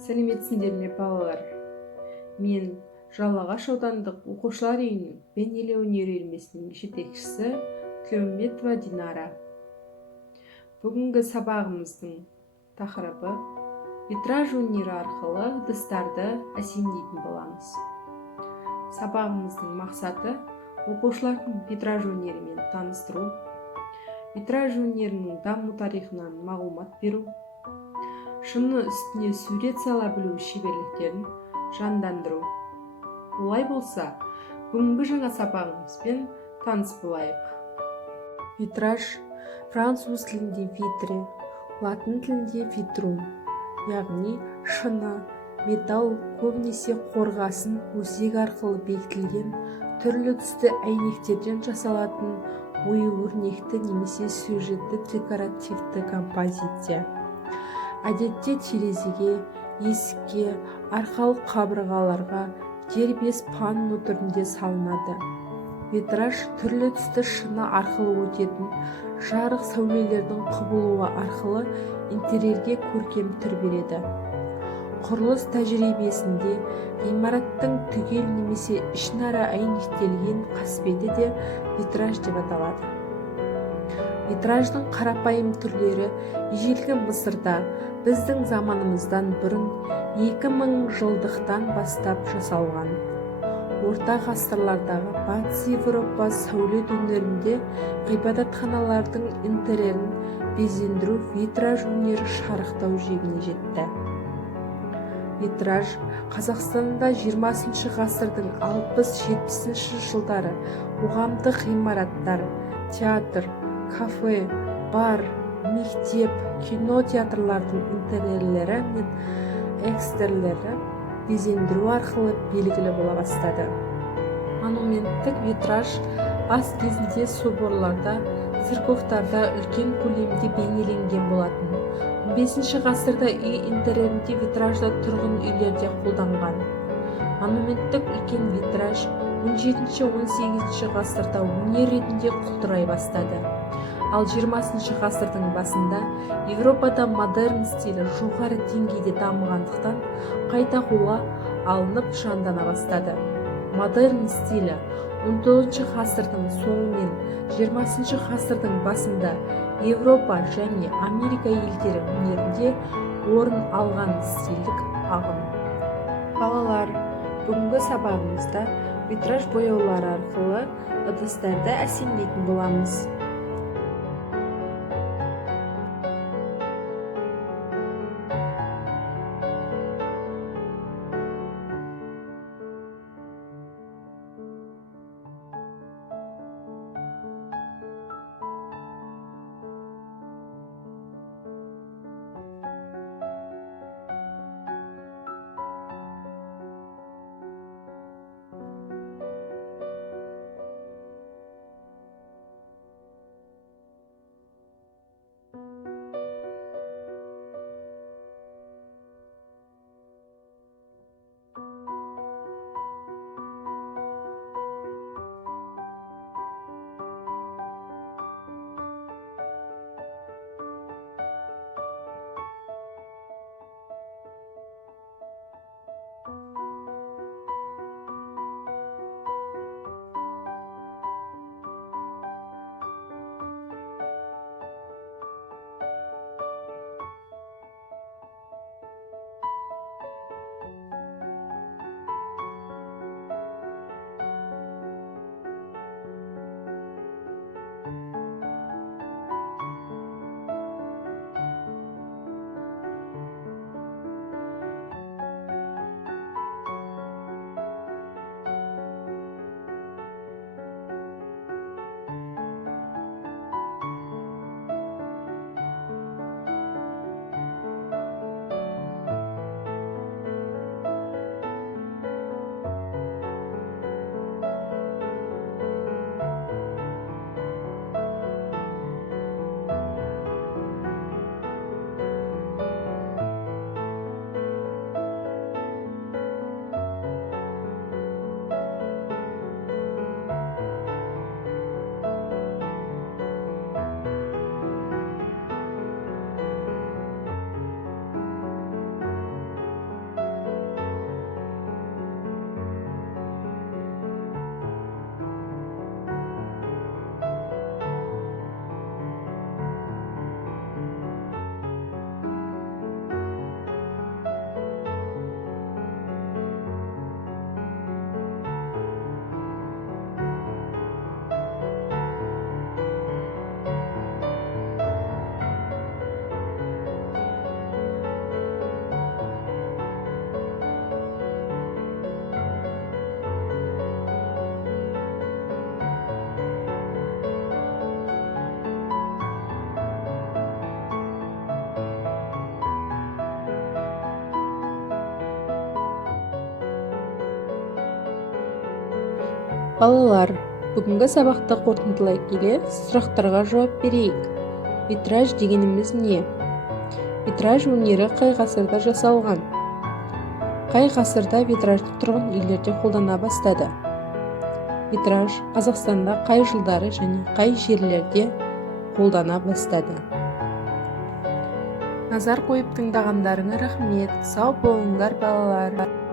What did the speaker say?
Сәлеметсіңдер ме балалар? Мен Жалағаш аудандық оқушылар үйінің бейнелеу өнері үйірмесінің жетекшісі Тілеумбетова Динара. Бүгінгі сабағымыздың тақырыбы витраж өнері арқылы ыдыстарды әсемдейтін боламыз. Сабағымыздың мақсаты оқушылардың витраж өнерімен таныстыру, витраж өнерінің даму тарихынан мағлұмат беру, шыны үстіне сурет сала білу шеберліктерін жандандыру. Олай болса, бүгінгі жаңа сабағымызбен таныс болайық. Витраж француз тілінде витре, латын тілінде витрум, яғни шыны, металл, көбінесе қорғасын өсек арқылы бекітілген түрлі түсті әйнектерден жасалатын ою-өрнекті немесе сюжетті декоративті композиция. Әдетте терезеге, есікке, арқалық қабырғаларға, дербес панно түрінде салынады. Витраж түрлі түсті шыны арқылы өтетін жарық сәулелердің құбылуы арқылы интерьерге көркем түр береді. Құрылыс тәжірибесінде ғимараттың түгел немесе ішінара әйнектелген қасбеті де витраж деп аталады. Витраждың қарапайым түрлері ежелгі Мысырда біздің заманымыздан бұрын 2000 жылдықтан бастап жасалған. Орта ғасырлардағы батыс Европа сәулет өнерінде ғибадатханалардың интерьерін безендіру витраж өнері шарықтау шегіне жетті. Витраж Қазақстанда 20 ғасырдың 60-70 жылдары қоғамдық ғимараттар, театр, кафе, бар, мектеп, кинотеатрлардың интерьерлері мен экстерлері безендіру арқылы белгілі бола бастады. Монументтік витраж бас кезінде соборларда, церковтарда үлкен көлемде бейнеленген болатын. 15 ғасырда үй интерьерінде витражды тұрғын үйлерде қолданған. Монументтік үлкен витраж 17-18 ғасырда өнер ретінде құлдырай бастады. Ал 20 ғасырдың басында Европада модерн стилі жоғары деңгейде дамығандықтан қайта қолға алынып жандана бастады. Модерн стилі 19 ғасырдың соңы мен 20 ғасырдың басында Европа және Америка елдері өнерінде орын алған стильдік ағым. Балалар, бүгінгі сабағымызда витраж бояулары арқылы ыдыстарды әсемдейтін боламыз. Балалар, бүгінгі сабақты қорытындылай келе сұрақтарға жауап берейік. Витраж дегеніміз не? Витраж өнері қай ғасырда жасалған? Қай ғасырда витражды тұрғын үйлерде қолдана бастады? Витраж Қазақстанда қай жылдары және қай жерлерде қолдана бастады? Назар қойып тыңдағандарыңа рахмет. Сау болыңдар балалар.